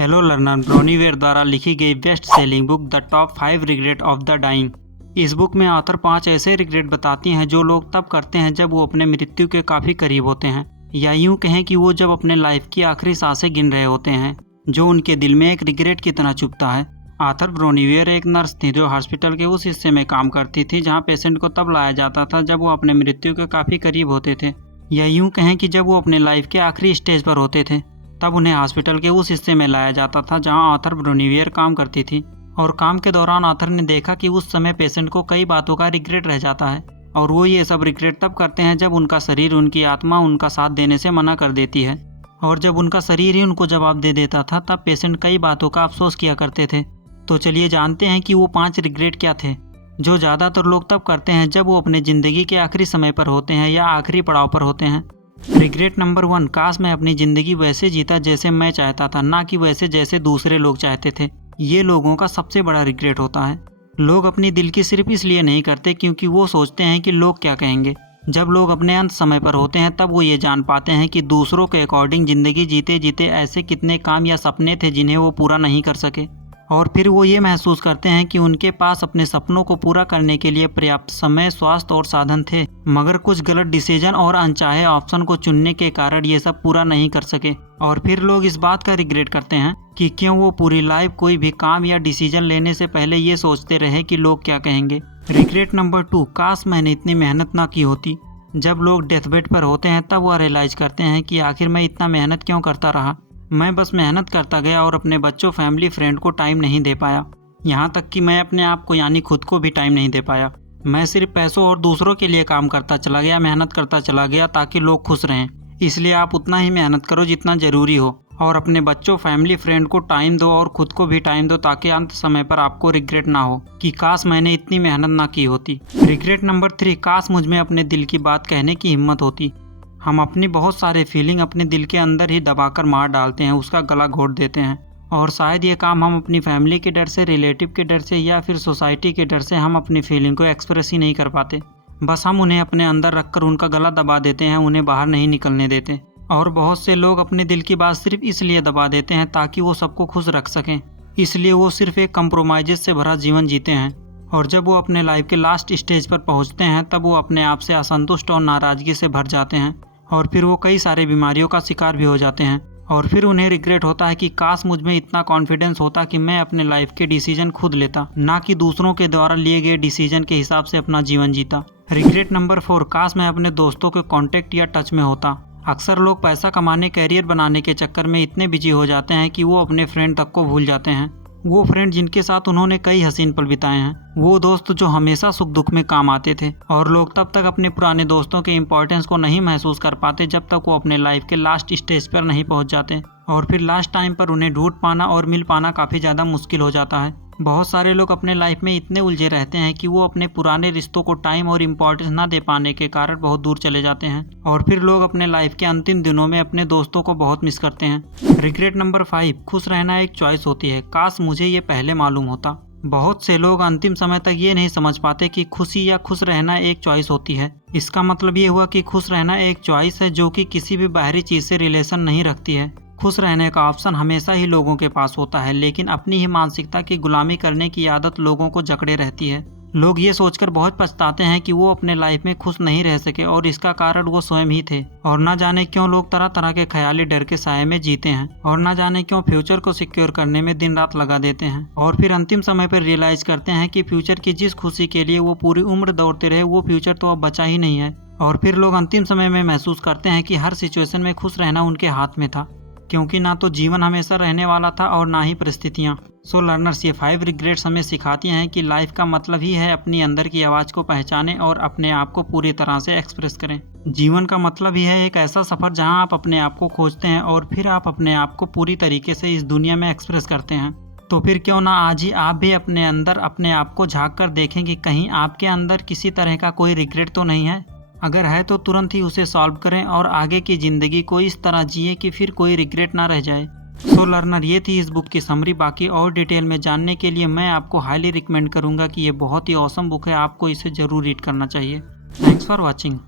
Hello learner ब्रोनीवेयर द्वारा लिखी गई best selling book the top 5 regret of the dying. इस बुक में ऑथर 5 ऐसे रिग्रेट बताती हैं जो लोग तब करते हैं जब वो अपने मृत्यु के काफ़ी करीब होते हैं, या यूं कहें कि वो जब अपने लाइफ की आखिरी सांसें गिन रहे होते हैं, जो उनके दिल में एक रिग्रेट की तरह चुभता है। ऑथर ब्रोनीवेयर एक नर्स थी जो हॉस्पिटल के उस हिस्से में काम करती थी जहाँ पेशेंट को तब लाया जाता था जब वो अपने मृत्यु के काफ़ी करीब होते थे, या यूं कहें कि जब वो अपने लाइफ के आखिरी स्टेज पर होते थे, तब उन्हें हॉस्पिटल के उस हिस्से में लाया जाता था जहां ऑथर ब्रोनीवेयर काम करती थी। और काम के दौरान ऑथर ने देखा कि उस समय पेशेंट को कई बातों का रिग्रेट रह जाता है, और वो ये सब रिग्रेट तब करते हैं जब उनका शरीर, उनकी आत्मा उनका साथ देने से मना कर देती है। और जब उनका शरीर ही उनको जवाब दे देता था तब पेशेंट कई बातों का अफसोस किया करते थे। तो चलिए जानते हैं कि वो 5 रिग्रेट क्या थे जो ज़्यादातर लोग तब करते हैं जब वो अपने ज़िंदगी के आखिरी समय पर होते हैं या आखिरी पड़ाव पर होते हैं। रिग्रेट नंबर 1, काश मैं अपनी ज़िंदगी वैसे जीता जैसे मैं चाहता था, ना कि वैसे जैसे दूसरे लोग चाहते थे। ये लोगों का सबसे बड़ा रिग्रेट होता है। लोग अपनी दिल की सिर्फ इसलिए नहीं करते क्योंकि वो सोचते हैं कि लोग क्या कहेंगे। जब लोग अपने अंत समय पर होते हैं तब वो ये जान पाते हैं कि दूसरों के अकॉर्डिंग ज़िंदगी जीते जीते ऐसे कितने काम या सपने थे जिन्हें वो पूरा नहीं कर सके, और फिर वो ये महसूस करते हैं कि उनके पास अपने सपनों को पूरा करने के लिए पर्याप्त समय, स्वास्थ्य और साधन थे, मगर कुछ गलत डिसीजन और अनचाहे ऑप्शन को चुनने के कारण ये सब पूरा नहीं कर सके। और फिर लोग इस बात का रिग्रेट करते हैं कि क्यों वो पूरी लाइफ कोई भी काम या डिसीजन लेने से पहले ये सोचते रहे कि लोग क्या कहेंगे। रिग्रेट नंबर 2, काश मैंने इतनी मेहनत ना की होती। जब लोग डेथ बेड पर होते हैं तब वह रियलाइज करते हैं कि आखिर मैं इतना मेहनत क्यों करता रहा। मैं बस मेहनत करता गया और अपने बच्चों, फैमिली, फ्रेंड को टाइम नहीं दे पाया। यहाँ तक कि मैं अपने आप को यानी खुद को भी टाइम नहीं दे पाया। मैं सिर्फ पैसों और दूसरों के लिए काम करता चला गया, मेहनत करता चला गया ताकि लोग खुश रहें। इसलिए आप उतना ही मेहनत करो जितना ज़रूरी हो, और अपने बच्चों, फैमिली, फ्रेंड को टाइम दो और खुद को भी टाइम दो ताकि अंत समय पर आपको रिग्रेट ना हो कि काश मैंने इतनी मेहनत ना की होती। रिग्रेट नंबर 3, काश मुझ में अपने दिल की बात कहने की हिम्मत होती। हम अपनी बहुत सारे फीलिंग अपने दिल के अंदर ही दबाकर मार डालते हैं, उसका गला घोट देते हैं, और शायद ये काम हम अपनी फैमिली के डर से, रिलेटिव के डर से या फिर सोसाइटी के डर से हम अपनी फीलिंग को एक्सप्रेस ही नहीं कर पाते। बस हम उन्हें अपने अंदर रखकर उनका गला दबा देते हैं, उन्हें बाहर नहीं निकलने देते। और बहुत से लोग अपने दिल की बात सिर्फ इसलिए दबा देते हैं ताकि वो सबको खुश रख सकें, इसलिए वो सिर्फ एक कंप्रोमाइज़ से भरा जीवन जीते हैं। और जब वो अपने लाइफ के लास्ट स्टेज पर पहुँचते हैं तब वो अपने आप से असंतुष्ट और नाराज़गी से भर जाते हैं, और फिर वो कई सारे बीमारियों का शिकार भी हो जाते हैं। और फिर उन्हें रिग्रेट होता है कि काश मुझ में इतना कॉन्फिडेंस होता कि मैं अपने लाइफ के डिसीजन खुद लेता, ना कि दूसरों के द्वारा लिए गए डिसीजन के हिसाब से अपना जीवन जीता। रिग्रेट नंबर 4, काश मैं अपने दोस्तों के कांटेक्ट या टच में होता। अक्सर लोग पैसा कमाने, कैरियर बनाने के चक्कर में इतने बिजी हो जाते हैं कि वो अपने फ्रेंड तक को भूल जाते हैं। वो फ्रेंड जिनके साथ उन्होंने कई हसीन पल बिताए हैं, वो दोस्त जो हमेशा सुख दुख में काम आते थे। और लोग तब तक अपने पुराने दोस्तों के इम्पोर्टेंस को नहीं महसूस कर पाते जब तक वो अपने लाइफ के लास्ट स्टेज पर नहीं पहुंच जाते, और फिर लास्ट टाइम पर उन्हें ढूंढ पाना और मिल पाना काफ़ी ज़्यादा मुश्किल हो जाता है। बहुत सारे लोग अपने लाइफ में इतने उलझे रहते हैं कि वो अपने पुराने रिश्तों को टाइम और इम्पोर्टेंस ना दे पाने के कारण बहुत दूर चले जाते हैं, और फिर लोग अपने लाइफ के अंतिम दिनों में अपने दोस्तों को बहुत मिस करते हैं। रिग्रेट नंबर 5, खुश रहना एक चॉइस होती है, काश मुझे ये पहले मालूम होता। बहुत से लोग अंतिम समय तक ये नहीं समझ पाते कि खुशी या खुश रहना एक चॉइस होती है। इसका मतलब ये हुआ कि खुश रहना एक चॉइस है जो कि किसी भी बाहरी चीज़ से रिलेशन नहीं रखती है। खुश रहने का ऑप्शन हमेशा ही लोगों के पास होता है, लेकिन अपनी ही मानसिकता की गुलामी करने की आदत लोगों को जकड़े रहती है। लोग ये सोचकर बहुत पछताते हैं कि वो अपने लाइफ में खुश नहीं रह सके, और इसका कारण वो स्वयं ही थे। और ना जाने क्यों लोग तरह तरह के ख्याली डर के साये में जीते हैं, और ना जाने क्यों फ्यूचर को सिक्योर करने में दिन रात लगा देते हैं, और फिर अंतिम समय पर रियलाइज करते हैं कि फ्यूचर की जिस खुशी के लिए वो पूरी उम्र दौड़ते रहे वो फ्यूचर तो अब बचा ही नहीं है। और फिर लोग अंतिम समय में महसूस करते हैं कि हर सिचुएशन में खुश रहना उनके हाथ में था, क्योंकि ना तो जीवन हमेशा रहने वाला था और ना ही परिस्थितियाँ। सो लर्नर्स, ये 5 रिग्रेट्स हमें सिखाती हैं कि लाइफ का मतलब ही है अपनी अंदर की आवाज़ को पहचानें और अपने आप को पूरी तरह से एक्सप्रेस करें। जीवन का मतलब ही है एक ऐसा सफ़र जहां आप अपने आप को खोजते हैं और फिर आप अपने आप को पूरी तरीके से इस दुनिया में एक्सप्रेस करते हैं। तो फिर क्यों ना आज ही आप भी अपने अंदर अपने आप को झाँक कर देखें कि कहीं आपके अंदर किसी तरह का कोई रिग्रेट तो नहीं है। अगर है तो तुरंत ही उसे सॉल्व करें और आगे की ज़िंदगी को इस तरह जिए कि फिर कोई रिग्रेट ना रह जाए। सो लर्नर, ये थी इस बुक की समरी। बाकी और डिटेल में जानने के लिए मैं आपको हाईली रिकमेंड करूँगा कि ये बहुत ही ऑसम बुक है, आपको इसे ज़रूर रीड करना चाहिए। Thanks for watching.